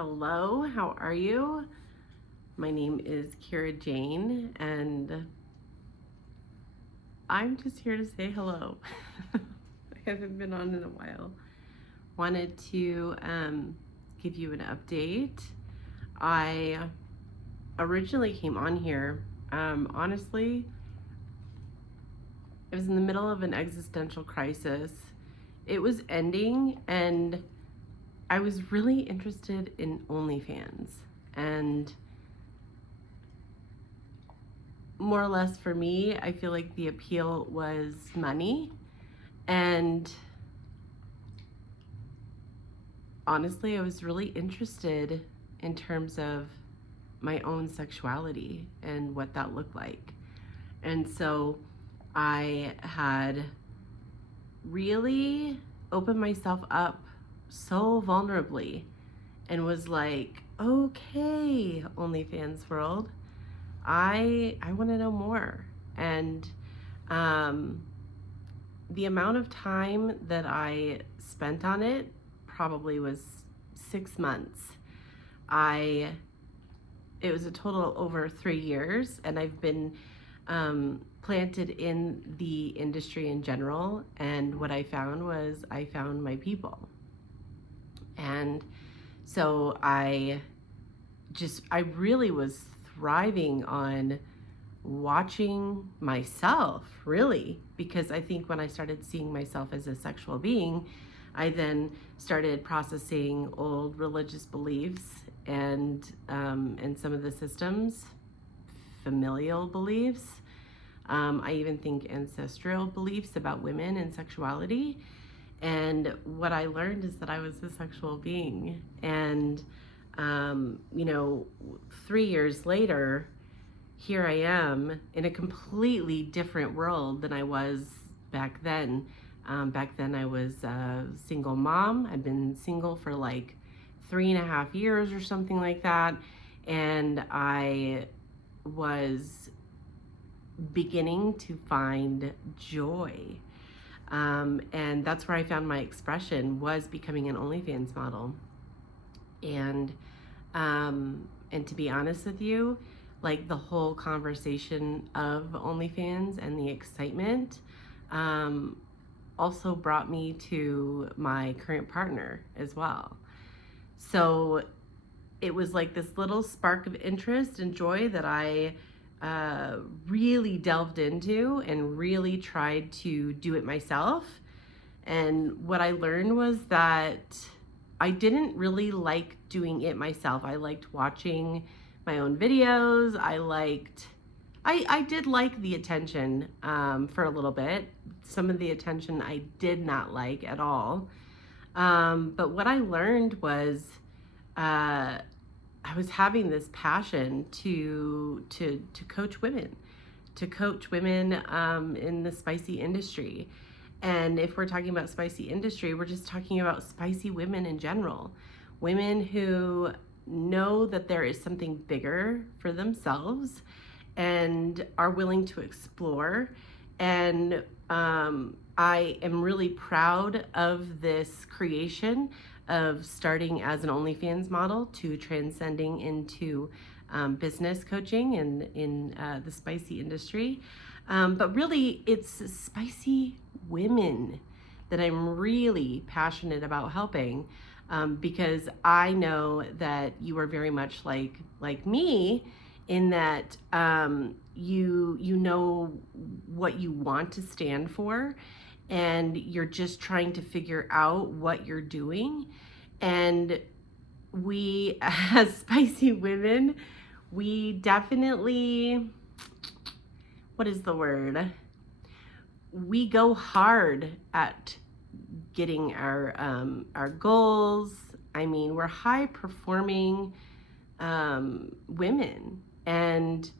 Hello, how are you? My name is Kira Jane, and I'm just here to say hello. I haven't been on in a while. Wanted to give you an update. I originally came on here, honestly, it was in the middle of an existential crisis. It was ending, and I was really interested in OnlyFans. And more or less for me, I feel like the appeal was money. And honestly, I was really interested in terms of my own sexuality and what that looked like. And so I had really opened myself up so vulnerably and was like, okay, OnlyFans world, I want to know more. And the amount of time that I spent on it probably was 6 months. It was a total over 3 years, and I've been planted in the industry in general. And what I found was I found my people. And so I really was thriving on watching myself, really, because I think when I started seeing myself as a sexual being, I then started processing old religious beliefs and some of the systems, familial beliefs. I even think ancestral beliefs about women and sexuality. And what I learned is that I was a sexual being. And 3 years later, here I am in a completely different world than I was back then. Back then I was a single mom. I'd been single for like 3.5 years or something like that. And I was beginning to find joy. And that's where I found my expression, was becoming an OnlyFans model. And to be honest with you, like the whole conversation of OnlyFans and the excitement also brought me to my current partner as well. So it was like this little spark of interest and joy that I really delved into and really tried to do it myself. And what I learned was that I didn't really like doing it myself. I liked watching my own videos. I did like the attention for a little bit. Some of the attention I did not like at all. But what I learned was I was having this passion to coach women, in the spicy industry. And if we're talking about spicy industry, we're just talking about spicy women in general. Women who know that there is something bigger for themselves and are willing to explore. And I am really proud of this creation of starting as an OnlyFans model to transcending into business coaching and in the spicy industry. But really, it's spicy women that I'm really passionate about helping, because I know that you are very much like me, in that you know what you want to stand for, and you're just trying to figure out what you're doing. And we, as spicy women, we definitely, what is the word? We go hard at getting our goals. I mean, we're high performing women, and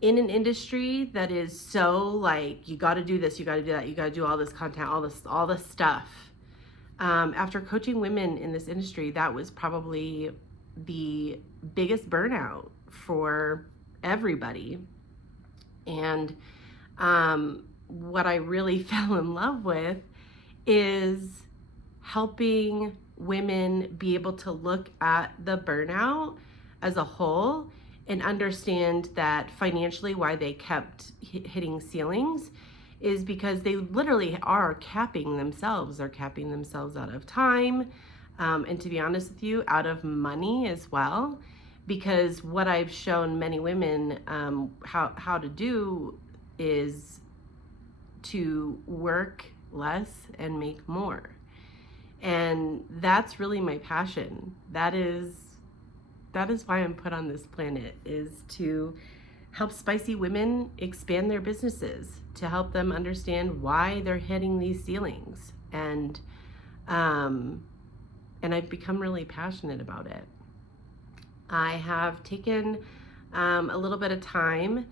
in an industry that is so like, you got to do this, you got to do that, you got to do all this content, all this stuff. After coaching women in this industry, that was probably the biggest burnout for everybody. And what I really fell in love with is helping women be able to look at the burnout as a whole and understand that financially why they kept hitting ceilings is because they literally are capping themselves. They're capping themselves out of time, and to be honest with you, out of money as well. Because what I've shown many women how to do is to work less and make more. And that's really my passion. That is why I'm put on this planet, is to help spicy women expand their businesses, to help them understand why they're hitting these ceilings. And I've become really passionate about it. I have taken a little bit of time.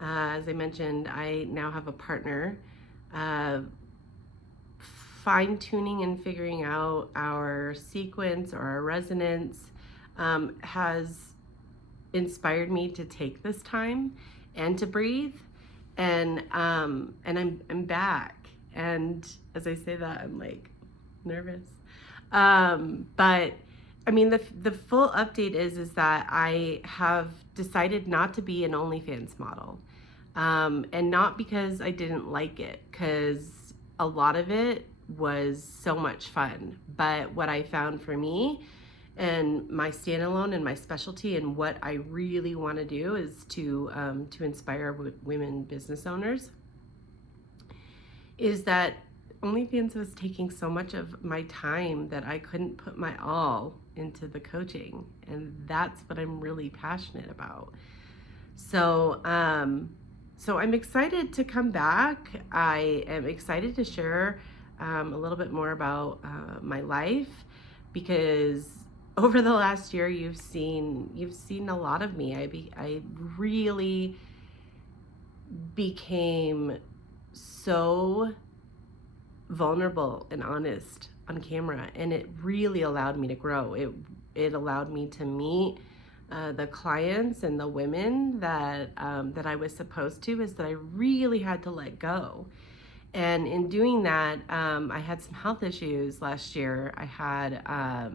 As I mentioned, I now have a partner. Fine-tuning and figuring out our sequence or our resonance has inspired me to take this time and to breathe. And I'm back. And as I say that, I'm like nervous. But I mean, the full update is that I have decided not to be an OnlyFans model. And not because I didn't like it, because a lot of it was so much fun. But what I found for me and my standalone and my specialty and what I really want to do is to inspire women business owners, is that OnlyFans was taking so much of my time that I couldn't put my all into the coaching, and that's what I'm really passionate about. So I'm excited to come back. I am excited to share a little bit more about my life, because over the last year you've seen a lot of me. I really became so vulnerable and honest on camera, and it really allowed me to grow. It allowed me to meet the clients and the women that I was supposed to, is that I really had to let go. And in doing that, I had some health issues last year. I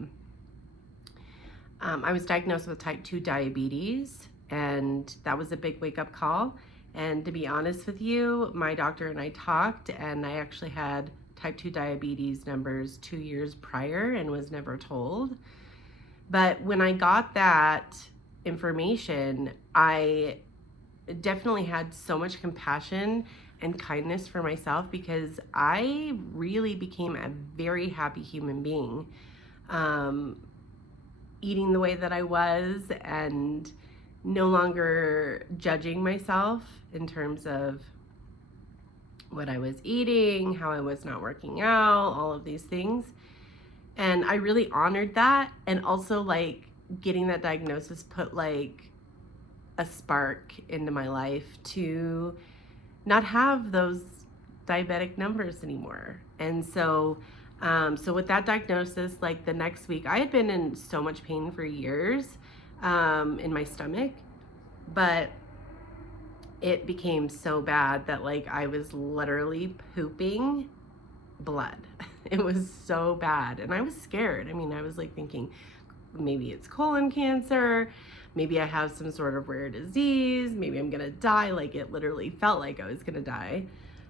was diagnosed with type 2 diabetes, and that was a big wake-up call. And to be honest with you, my doctor and I talked, and I actually had type 2 diabetes numbers 2 years prior and was never told. But when I got that information, I definitely had so much compassion and kindness for myself, because I really became a very happy human being, eating the way that I was and no longer judging myself in terms of what I was eating, how I was not working out, all of these things. And I really honored that. And also, like, getting that diagnosis put like a spark into my life to not have those diabetic numbers anymore. And so with that diagnosis, like the next week, I had been in so much pain for years in my stomach, but it became so bad that like I was literally pooping blood. It was so bad, and I was scared. I mean, I was like thinking, maybe it's colon cancer, maybe I have some sort of rare disease, maybe I'm gonna die. Like, it literally felt like I was gonna die.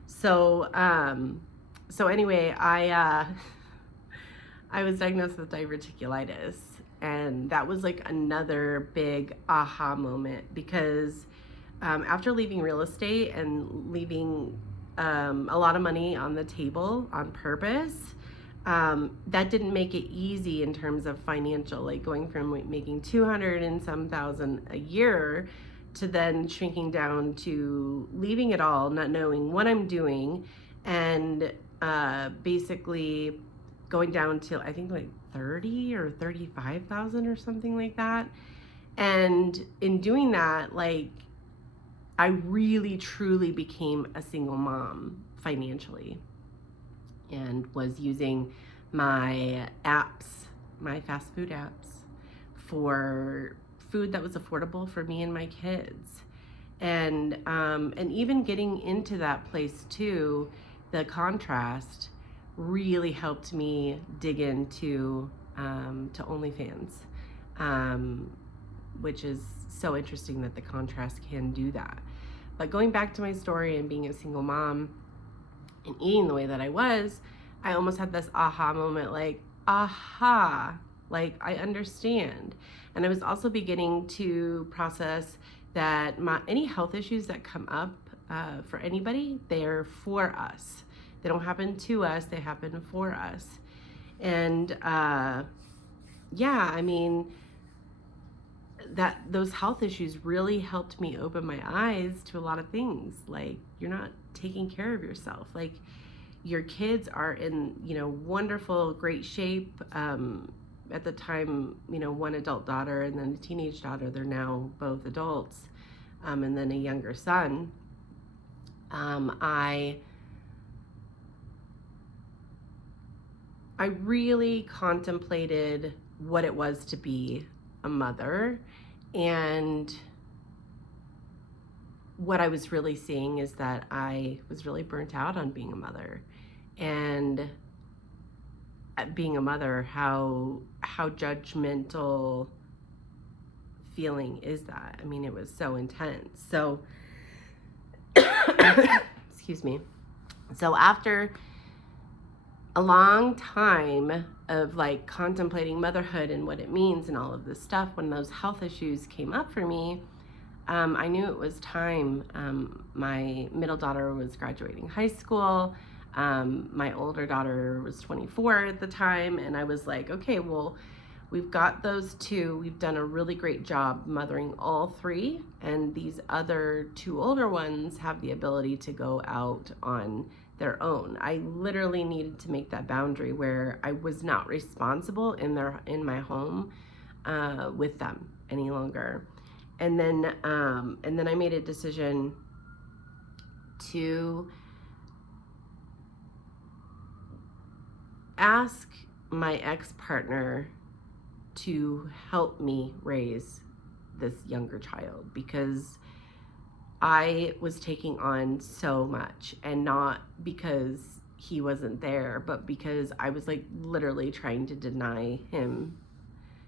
So anyway, I was diagnosed with diverticulitis, and that was like another big aha moment, because after leaving real estate and leaving a lot of money on the table on purpose, that didn't make it easy in terms of financial, like going from making 200 and some thousand a year to then shrinking down to leaving it all, not knowing what I'm doing, and basically going down to, I think, like 30 or 35,000 or something like that. And in doing that, like, I really truly became a single mom financially, and was using my apps, my fast food apps, for food that was affordable for me and my kids. And even getting into that place too, the contrast really helped me dig into to OnlyFans, which is so interesting that the contrast can do that. But going back to my story and being a single mom and eating the way that I was, I almost had this aha moment, like, aha, like I understand. And I was also beginning to process that any health issues that come up for anybody, they're for us. They don't happen to us, they happen for us. And yeah, I mean, that those health issues really helped me open my eyes to a lot of things. Like, you're not taking care of yourself. Like, your kids are in, wonderful, great shape. At the time, one adult daughter and then a teenage daughter. They're now both adults, and then a younger son. I really contemplated what it was to be a mother, and what I was really seeing is that I was really burnt out on being a mother. And at being a mother, how judgmental feeling is that? I mean, it was so intense. So excuse me. So after a long time of like contemplating motherhood and what it means and all of this stuff, when those health issues came up for me, I knew it was time. My middle daughter was graduating high school. My older daughter was 24 at the time, and I was like, okay, well, we've got those two. We've done a really great job mothering all three, and these other two older ones have the ability to go out on their own. I literally needed to make that boundary where I was not responsible in my home with them any longer. And then I made a decision to ask my ex-partner to help me raise this younger child, because I was taking on so much, and not because he wasn't there, but because I was like literally trying to deny him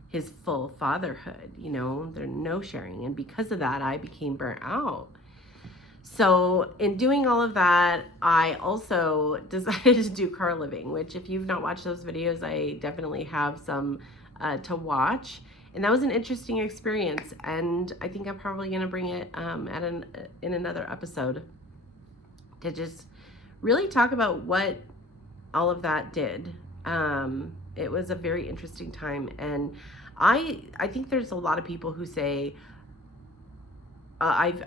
his full fatherhood. There's no sharing. And because of that, I became burnt out. So in doing all of that, I also decided to do car living, which if you've not watched those videos, I definitely have some to watch. And that was an interesting experience. And I think I'm probably going to bring it in another episode to just really talk about what all of that did. It was a very interesting time. And I think there's a lot of people who say, I've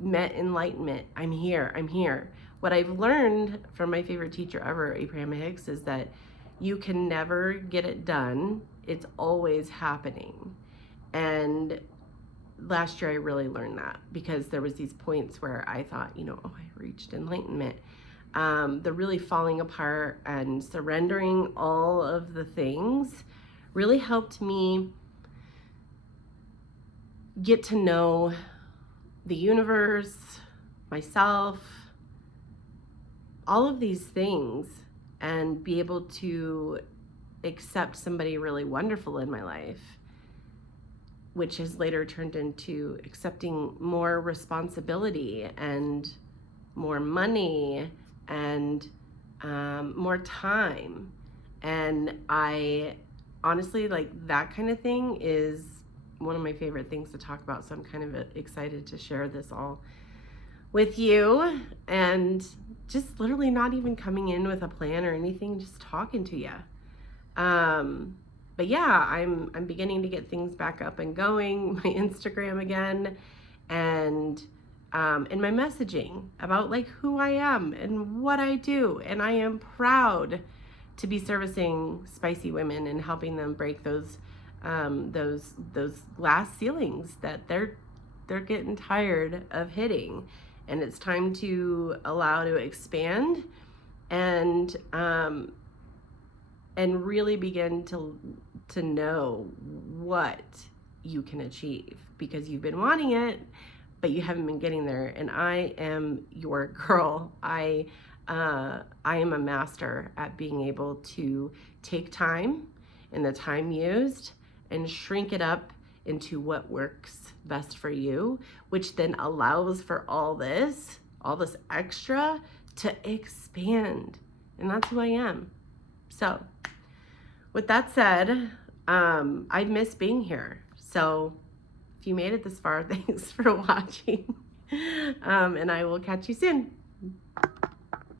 met enlightenment. I'm here. What I've learned from my favorite teacher ever, Abraham Hicks, is that you can never get it done. It's always happening. And last year I really learned that, because there was these points where I thought, I reached enlightenment. The really falling apart and surrendering all of the things really helped me get to know the universe, myself, all of these things, and be able to accept somebody really wonderful in my life, which has later turned into accepting more responsibility and more money and more time. And I honestly, like, that kind of thing is one of my favorite things to talk about. So I'm kind of excited to share this all with you, and just literally not even coming in with a plan or anything, just talking to you. But yeah, I'm beginning to get things back up and going, my Instagram again, and in my messaging about like who I am and what I do. And I am proud to be servicing spicy women and helping them break those glass ceilings that they're getting tired of hitting. And it's time to allow to expand and really begin to know what you can achieve, because you've been wanting it, but you haven't been getting there. And I am your girl. I I am a master at being able to take time and the time used and shrink it up into what works best for you, which then allows for all this extra to expand. And that's who I am. So with that said, I miss being here. So if you made it this far, thanks for watching. And I will catch you soon.